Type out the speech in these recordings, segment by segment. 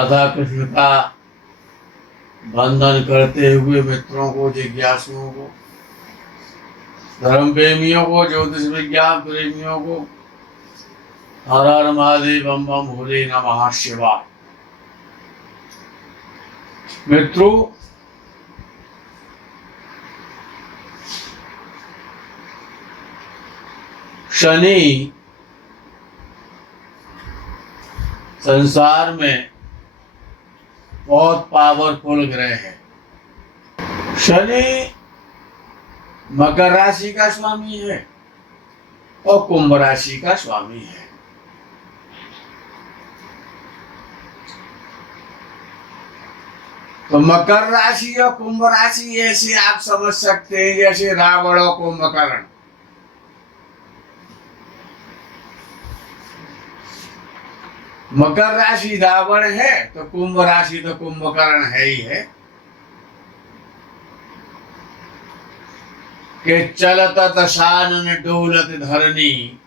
राधा कृष्ण का बंधन करते हुए मित्रों को, जिज्ञासुओं को, धर्म प्रेमियों को, ज्योतिष विज्ञान प्रेमियों को हर हर महादेव बम बम भोले नमः शिवाय। मित्रों, शनि संसार में बहुत पावरफुल ग्रह है। शनि मकर राशि का स्वामी है और कुंभ राशि का स्वामी है। तो मकर राशि और कुंभ राशि ऐसे आप समझ सकते हैं जैसे रावण और कुंभकर्ण। मकर राशि रावण है तो कुंभ राशि तो कुंभकर्ण है ही है। कि चलत तशानन डोलत धरनी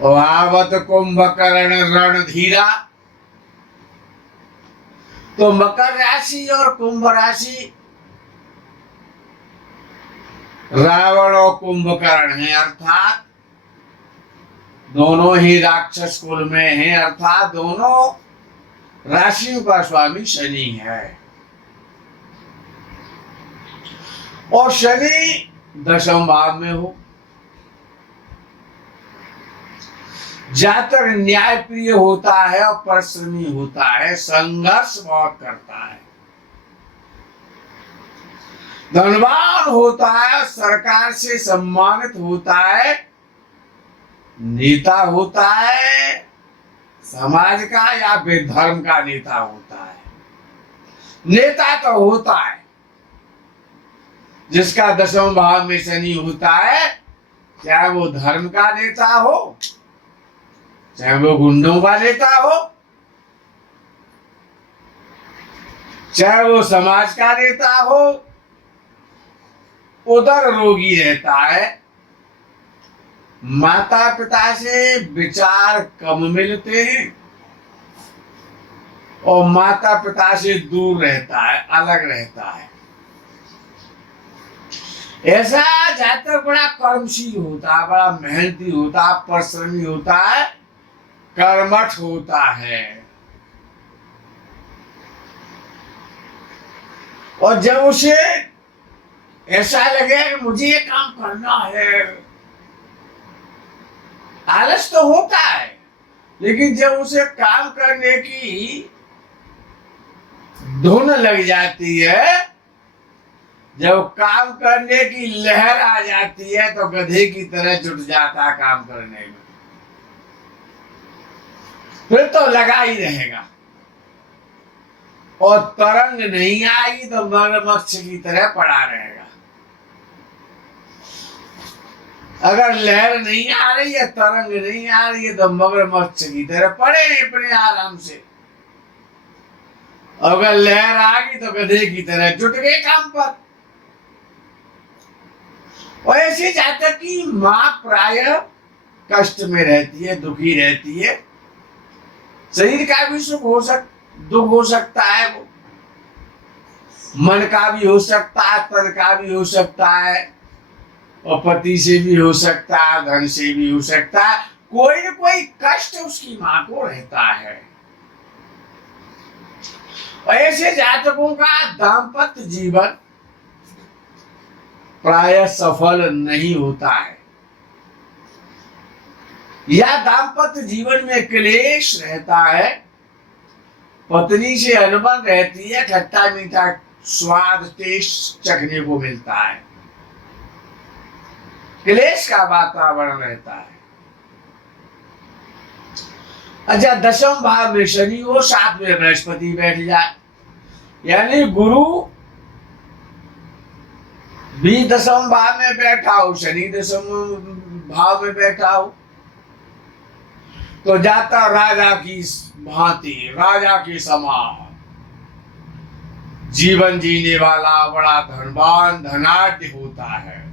और आवत कुंभकर्ण रणधीरा। तो मकर राशि और कुंभ राशि रावण और कुंभकर्ण है, अर्थात दोनों ही राक्षस कुल में हैं, अर्थात दोनों राशियों का स्वामी शनि है। और शनि दशम भाव में हो, ज्यादातर न्याय प्रिय होता है और परिश्रमी होता है, संघर्ष बहुत करता है, धनवान होता है, सरकार से सम्मानित होता है, नेता होता है, समाज का या फिर धर्म का नेता होता है। नेता तो होता है जिसका दशम भाव में शनि होता है, चाहे वो धर्म का नेता हो, चाहे वो गुंडों का नेता हो, चाहे वो समाज का नेता हो, उधर रोगी रहता है। माता पिता से विचार कम मिलते हैं और माता पिता से दूर रहता है, अलग रहता है। ऐसा जातक बड़ा कर्मशील होता है, बड़ा मेहनती होता है, परिश्रमी होता है, कर्मठ होता है। और जब उसे ऐसा लगे कि मुझे ये काम करना है, आलस तो होता है, लेकिन जब उसे काम करने की धुन लग जाती है, जब काम करने की लहर आ जाती है, तो गधे की तरह जुट जाता है काम करने में। फिर तो लगा ही रहेगा, और तरंग नहीं आएगी तो मगरमच्छ की तरह पड़ा रहेगा। अगर लहर नहीं आ रही है, तरंग नहीं आ रही है, तो मगरमच्छ की तरह पड़े अपने आराम से। अगर लहर आ गई तो गधे की तरह जुट गए काम पर। और ऐसे जातक की मां प्राय कष्ट में रहती है, दुखी रहती है। शरीर का भी दुख हो सकता है, वो मन का भी हो सकता है, तन का भी हो सकता है, और पति से भी हो सकता है, धन से भी हो सकता है। कोई न कोई कष्ट उसकी मां को रहता है। और ऐसे जातकों का दाम्पत्य जीवन प्राय सफल नहीं होता है, या दाम्पत्य जीवन में क्लेश रहता है, पत्नी से अनबन रहती है, खट्टा मीठा स्वाद टेस्ट चखने को मिलता है, क्लेश का वातावरण रहता है। अच्छा, दशम भाव में शनि हो, साथ में बृहस्पति बैठ जाए, यानी गुरु भी दशम भाव में बैठा हो, शनि दशम भाव में बैठा हो, तो जाता राजा की भांति, राजा के समान जीवन जीने वाला बड़ा धनवान धनाढ्य होता है।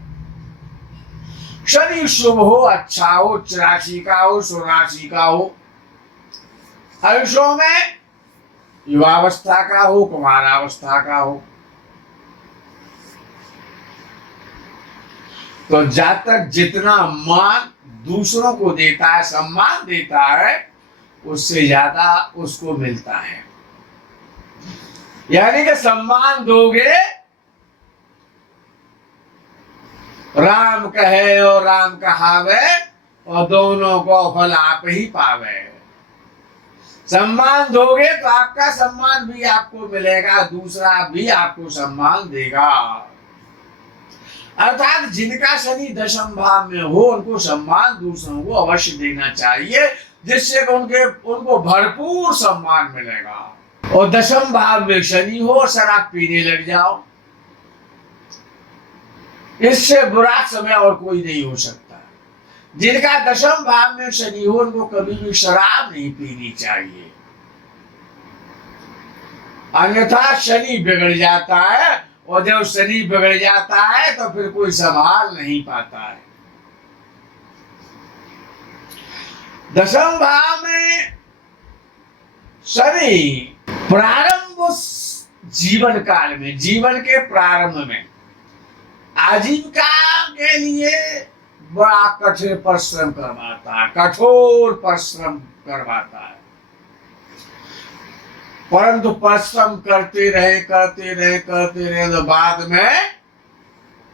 शनि शुभ हो, अच्छा हो, 84 का हो, 84 का हो, आयुषों में युवावस्था का हो, कुमारावस्था का हो, तो जातक जितना मान दूसरों को देता है, सम्मान देता है, उससे ज्यादा उसको मिलता है। यानी कि सम्मान दोगे, राम कहे और राम कहावे, और दोनों को फल आप ही पावे। सम्मान दोगे तो आपका सम्मान भी आपको मिलेगा, दूसरा भी आपको सम्मान देगा। अर्थात जिनका शनि दशम भाव में हो, उनको सम्मान दूसरों को अवश्य देना चाहिए, जिससे उनको भरपूर सम्मान मिलेगा। और दशम भाव में शनि हो, शराब पीने लग जाओ, इससे बुरा समय और कोई नहीं हो सकता। जिनका दशम भाव में शनि हो, उनको कभी भी शराब नहीं पीनी चाहिए, अन्यथा शनि बिगड़ जाता है, और जब शनि बिगड़ जाता है तो फिर कोई संभाल नहीं पाता है। दशम भाव में शनि प्रारंभ जीवन काल में, जीवन के प्रारंभ में आजीविका के लिए बड़ा कठिन परिश्रम करवाता है, कठोर परिश्रम करवाता है। परंतु परिश्रम करते रहे तो बाद में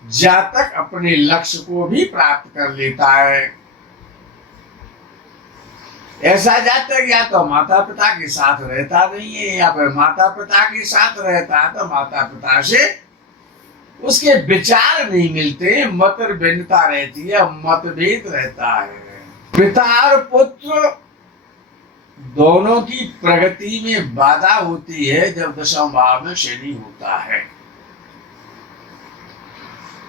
जातक अपने लक्ष्य को भी प्राप्त कर लेता है। ऐसा जातक या तो माता पिता के साथ रहता नहीं है, या फिर माता पिता के साथ रहता है तो माता पिता से उसके विचार नहीं मिलते, मत भिन्नता रहती है, मतभेद रहता है। पिता और पुत्र दोनों की प्रगति में बाधा होती है जब दशम भाव में शनि होता है।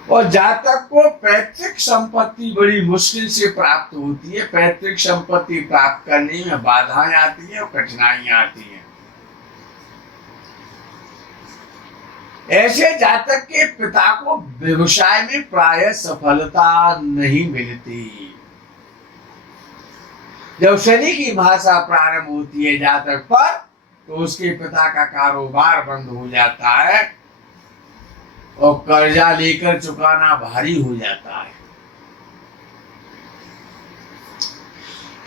और जातक को पैतृक संपत्ति बड़ी मुश्किल से प्राप्त होती है। पैतृक संपत्ति प्राप्त करने में बाधाएं आती है और कठिनाइयां आती हैं। ऐसे जातक के पिता को व्यवसाय में प्रायः सफलता नहीं मिलती। जब शनि की भाषा प्रारंभ होती है जातक पर, तो उसके पिता का कारोबार बंद हो जाता है और कर्जा लेकर चुकाना भारी हो जाता है।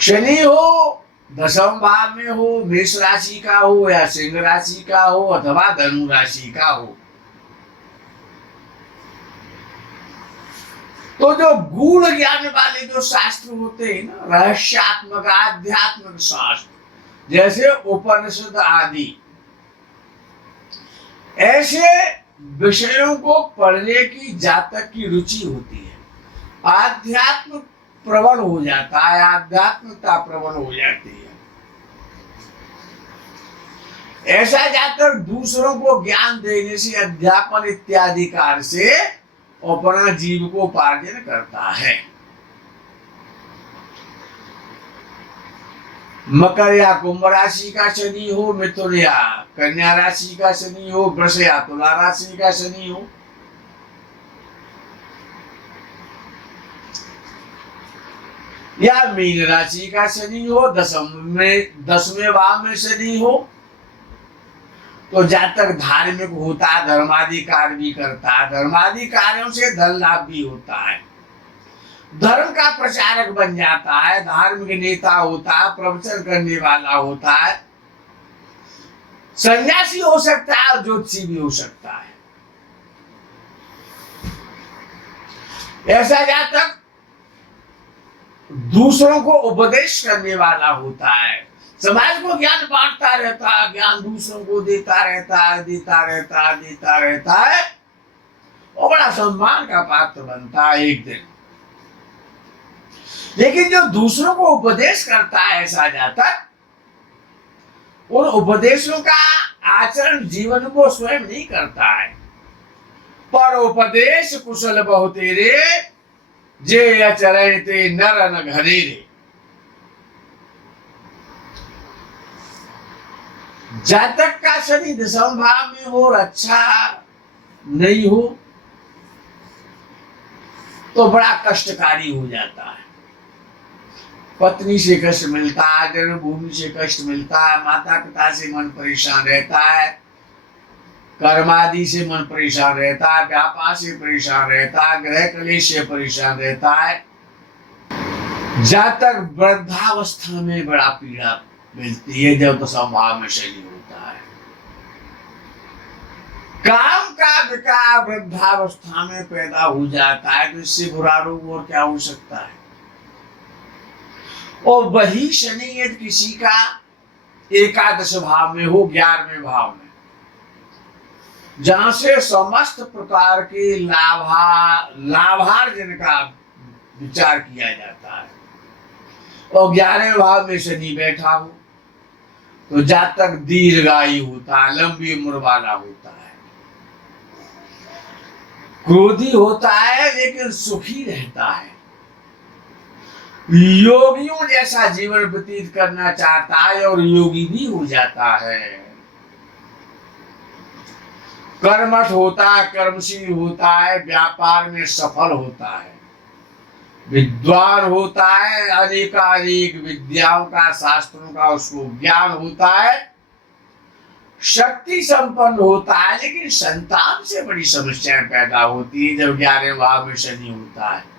शनि हो दशम भाव में हो, मेष राशि का हो या सिंह राशि का हो अथवा धनु राशि का हो, तो जो गूढ़ ज्ञान वाले जो शास्त्र होते हैं ना, रहस्यात्मक आध्यात्मिक शास्त्र जैसे उपनिषद आदि, ऐसे विषयों को पढ़ने की जातक की रुचि होती है। आध्यात्म प्रबल हो जाता है, आध्यात्मिकता प्रबल हो जाती है। ऐसा जातक दूसरों को ज्ञान देने से, अध्यापन इत्यादि कार्य से अपना जीविकोपार्जन करता है। मकर या कुंभ राशि का शनि हो, मिथुन या कन्या राशि का शनि हो, वृष या तुला राशि का शनि हो, या मीन राशि का शनि हो, दसवें भाव में शनि हो, तो जातक धार्मिक होता है, धर्मादि कार्य भी करता है, धर्मादि कार्यों से धन लाभ भी होता है, धर्म का प्रचारक बन जाता है, धार्मिक नेता होता है, प्रवचन करने वाला होता है, सन्यासी हो सकता है और ज्योतिषी भी हो सकता है। ऐसा जातक दूसरों को उपदेश करने वाला होता है, समाज को ज्ञान बांटता रहता है, ज्ञान दूसरों को देता रहता है और बड़ा सम्मान का पात्र बनता है एक दिन। लेकिन जो दूसरों को उपदेश करता है ऐसा जातक, उन उपदेशों का आचरण जीवन को स्वयं नहीं करता है। पर उपदेश कुशल बहु तेरे, जे अचरय ते नर न घरेरे। जातक का शनि दशम भाव में हो और अच्छा नहीं हो तो बड़ा कष्टकारी हो जाता है। पत्नी से कष्ट मिलता है, जन्मभूमि से कष्ट मिलता है, माता पिता से मन परेशान रहता है, कर्मादि से मन परेशान रहता है, व्यापार से परेशान रहता है, ग्रह कलेश से परेशान रहता है। जब तक वृद्धावस्था में बड़ा पीड़ा मिलती है, जब तो स्वभाव में शनि होता है। काम का विकार वृद्धावस्था में पैदा हो जाता है, तो इससे बुरा रोग और क्या हो सकता है। और वही शनि यदि किसी का एकादश भाव में हो, 11वें भाव में, जहां से समस्त प्रकार के लाभार्जन का विचार किया जाता है, और 11वें भाव में शनि बैठा हो, तो जातक दीर्घायु होता है, लंबी उम्र वाला होता है, क्रोधी होता है लेकिन सुखी रहता है, योगियों जैसा जीवन व्यतीत करना चाहता है और योगी भी हो जाता है। कर्मठ होता है, कर्मशील होता है, व्यापार में सफल होता है, विद्वान होता है, अनेकानेक विद्याओं का, शास्त्रों का उसको ज्ञान होता है, शक्ति संपन्न होता है, लेकिन संतान से बड़ी समस्याएं पैदा होती है जब 11वें भाव में शनि होता है।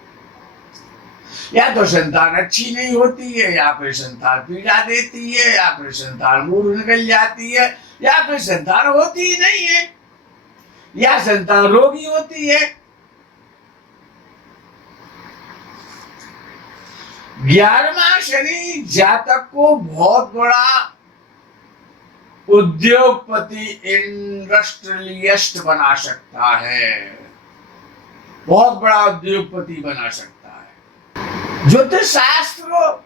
या तो संतान अच्छी नहीं होती है, या फिर संतान पीड़ा देती है, या फिर संतान मूर्ख निकल जाती है, या फिर संतान होती ही नहीं है, या संतान रोगी होती है। 11वां शनि जातक को बहुत बड़ा उद्योगपति, इंडस्ट्रियलिस्ट बना सकता है, बहुत बड़ा उद्योगपति बना सकता है। ज्योतिष शास्त्र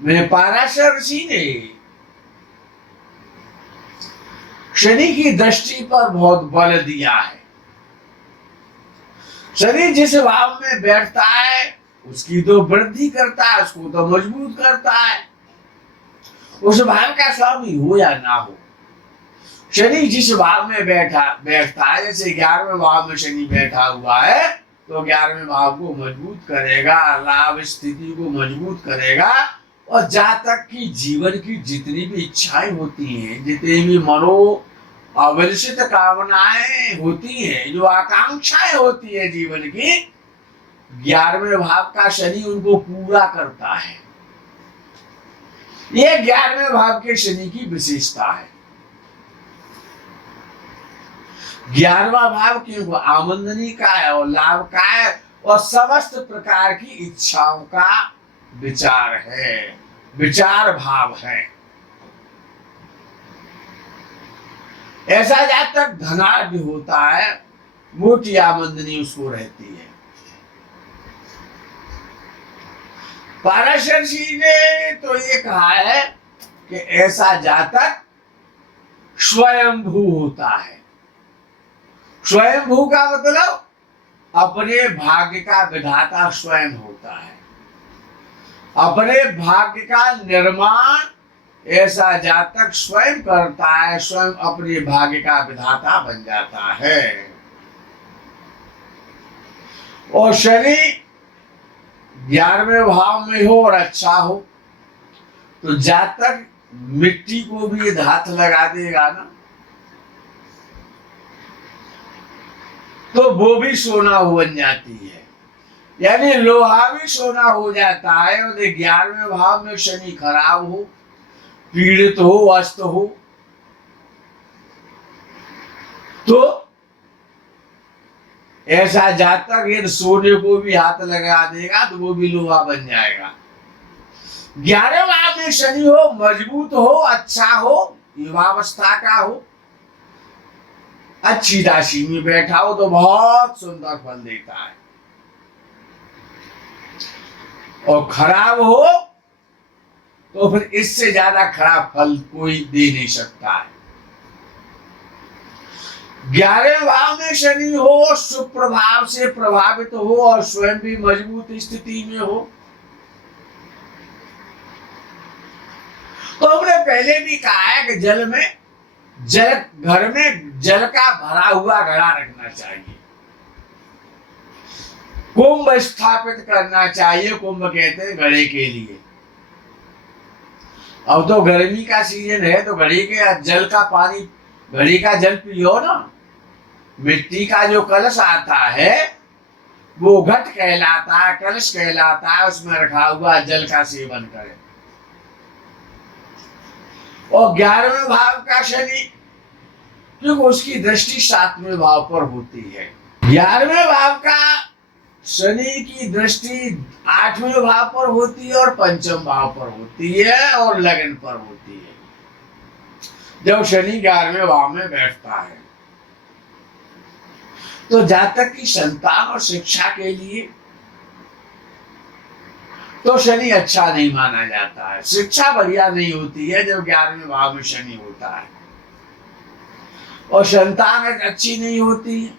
में पाराशर ऋषि ने शनि की दृष्टि पर बहुत बल दिया है। शनि जिस भाव में बैठता है उसकी तो वृद्धि करता है, उसको तो मजबूत करता है, उस भाव का स्वामी हो या ना हो। शनि जिस भाव में बैठता है, जैसे 11वें भाव में शनि बैठा हुआ है, तो 11वें भाव को मजबूत करेगा, लाभ स्थिति को मजबूत करेगा, और जातक की जीवन की जितनी भी इच्छाएं होती हैं, जितनी भी मनो अभिलषित कामनाएं होती हैं, जो आकांक्षाएं होती है जीवन की, 11वें भाव का शनि उनको पूरा करता है। ये 11वें भाव के शनि की विशेषता है। 11वां भाव क्यों? आमदनी का है और लाभ का है, और समस्त प्रकार की इच्छाओं का विचार है, विचार भाव है। ऐसा जातक धनाढ्य होता है, मोटी आमदनी उसको रहती है। पाराशर ऋषि ने तो ये कहा है कि ऐसा जातक स्वयंभू होता है। स्वयंभू का मतलब अपने भाग्य का विधाता स्वयं होता है, अपने भाग्य का निर्माण ऐसा जातक स्वयं करता है, स्वयं अपने भाग्य का विधाता बन जाता है। और शनि 11वें भाव में हो और अच्छा हो, तो जातक मिट्टी को भी हाथ लगा देगा ना, तो वो भी सोना बन जाती है, यानी लोहा भी सोना हो जाता है। और 11वें भाव में शनि खराब हो, पीड़ित हो, अस्त हो, तो ऐसा जातक यदि सोने को भी हाथ लगा देगा तो वो भी लोहा बन जाएगा। 11वें भाव में शनि हो, मजबूत हो, अच्छा हो, युवावस्था का हो, अच्छी राशि में बैठा हो, तो बहुत सुंदर फल देता है। और खराब हो तो फिर इससे ज्यादा खराब फल कोई दे नहीं सकता है। 11वें भाव में शनि हो, सुप्रभाव से प्रभावित हो और स्वयं भी मजबूत स्थिति में हो, तो हमने पहले भी कहा है कि घर में जल का भरा हुआ घड़ा रखना चाहिए। कुंभ स्थापित करना चाहिए। कुंभ कहते हैं घड़े के लिए। अब तो गर्मी का सीजन है तो घड़े के जल का पानी, घड़े का जल पियो ना। मिट्टी का जो कलश आता है वो घट कहलाता है, कलश कहलाता है, उसमें रखा हुआ जल का सेवन करें। और 11वें भाव का शनि, क्योंकि उसकी दृष्टि 7वें भाव पर होती है। 11वें भाव का शनि की दृष्टि 8वें भाव पर होती है और पंचम भाव पर होती है और लगन पर होती है जब शनि 11वें भाव में बैठता है। तो जातक की संतान और शिक्षा के लिए तो शनि अच्छा नहीं माना जाता है। शिक्षा बढ़िया नहीं होती है जब 11वें भाव में शनि होता है, और संतान अच्छी नहीं होती है।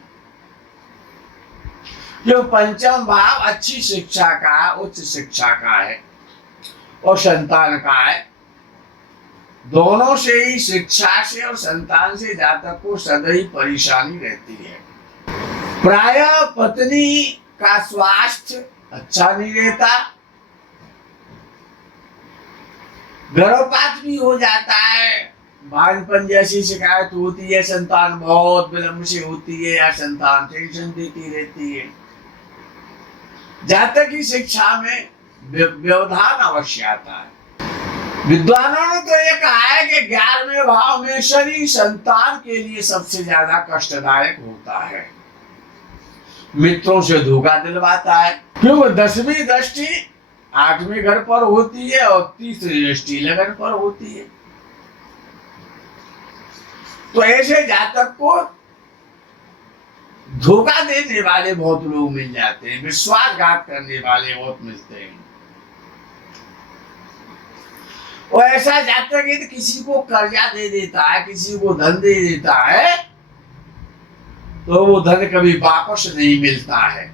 जो पंचम भाव अच्छी शिक्षा का, उच्च शिक्षा का है और संतान का है। दोनों से ही, शिक्षा से और संतान से जातक को सदैव परेशानी रहती है। प्रायः पत्नी का स्वास्थ्य अच्छा नहीं रहता, गर्भपात भी हो जाता है, भांजपन जैसी शिकायत होती है, संतान बहुत विलंब से होती है या संतान टेंशन देती रहती है। जातक की शिक्षा में व्यवधान अवश्य आता है। विद्वानों ने तो ये कहा है कि 11वें भाव में शनि संतान के लिए सबसे ज्यादा कष्टदायक होता है। मित्रों से धोखा दिलवाता है, क्योंकि 10वीं दृष्टि 8वें घर पर होती है और 30वीं दृष्टि लगन पर होती है। तो ऐसे जातक को धोखा देने वाले बहुत लोग मिल जाते हैं, विश्वासघात करने वाले बहुत मिलते हैं। और ऐसा जातक यदि किसी को कर्जा दे देता है, किसी को धन दे देता है, तो वो धन कभी वापस नहीं मिलता है।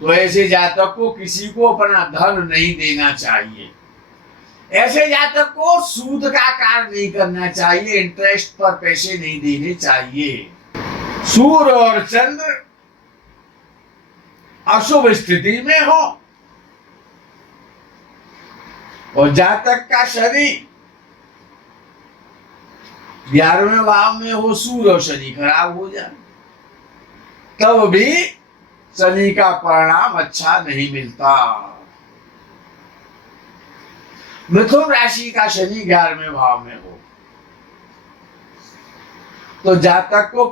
तो ऐसे जातक को किसी को अपना धन नहीं देना चाहिए। ऐसे जातक को सूद का कार्य नहीं करना चाहिए, इंटरेस्ट पर पैसे नहीं देने चाहिए। सूर्य और चंद्र अशुभ स्थिति में हो और जातक का शनि 11वें भाव में हो, सूर्य और शनि खराब हो जाए, तब भी शनि का परिणाम अच्छा नहीं मिलता। मिथुन राशि का शनि 11वें भाव में हो तो जातक को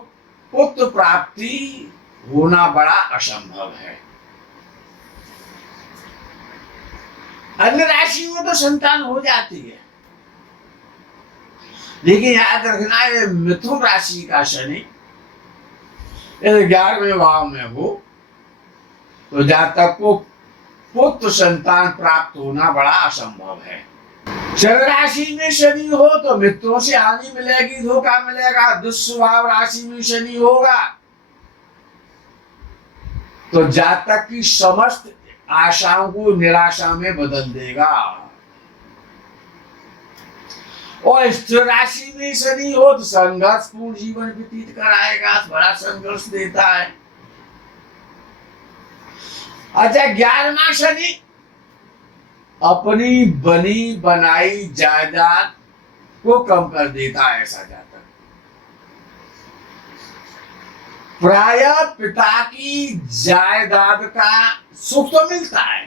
पुत्र प्राप्ति होना बड़ा असंभव है। अन्य राशि में तो संतान हो जाती है, लेकिन याद रखना है मिथुन राशि का शनि 11वें भाव में हो तो जातक को पुत्र संतान प्राप्त होना बड़ा असंभव है। चंद्र राशि में शनि हो तो मित्रों से हानि मिलेगी, धोखा मिलेगा। दुस्वभाव राशि में शनि होगा तो जातक की समस्त आशाओं को निराशा में बदल देगा। और स्थिर राशि में शनि हो तो संघर्षपूर्ण जीवन व्यतीत कराएगा, बड़ा संघर्ष देता है। अच्छा, 11वां शनि अपनी बनी बनाई जायदाद को कम कर देता है। ऐसा जातक प्रायः पिता की जायदाद का सुख तो मिलता है,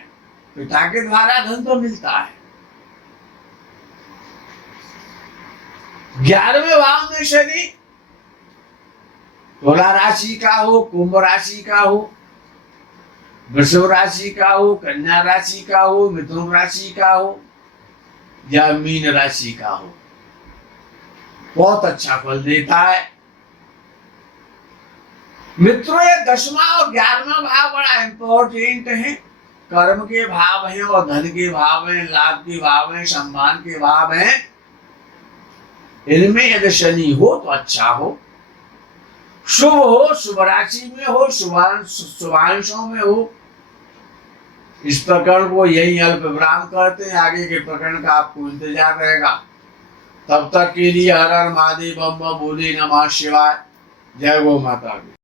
पिता के द्वारा धन तो मिलता है। 11वें भाव में शनि तुला राशि का हो, कुंभ राशि का हो, वृषभ राशि का हो, कन्या राशि का हो, मिथुन राशि का हो या मीन राशि का हो, बहुत अच्छा फल देता है। मित्रों, ये 10वां और 11वां भाव बड़ा इंपॉर्टेंट है। कर्म के भाव हैं और धन के भाव हैं, लाभ के भाव हैं, सम्मान के भाव हैं। इनमें यदि शनि हो तो अच्छा हो, शुभ हो, शुभ राशि में हो, शुभांशों में हो। इस प्रकरण को यही अल्प विराम करते हैं, आगे के प्रकरण का आपको इंतजार रहेगा। तब तक के लिए हर हर महादेव, बम बम, बोले नमः शिवाय। जय गौ माता की।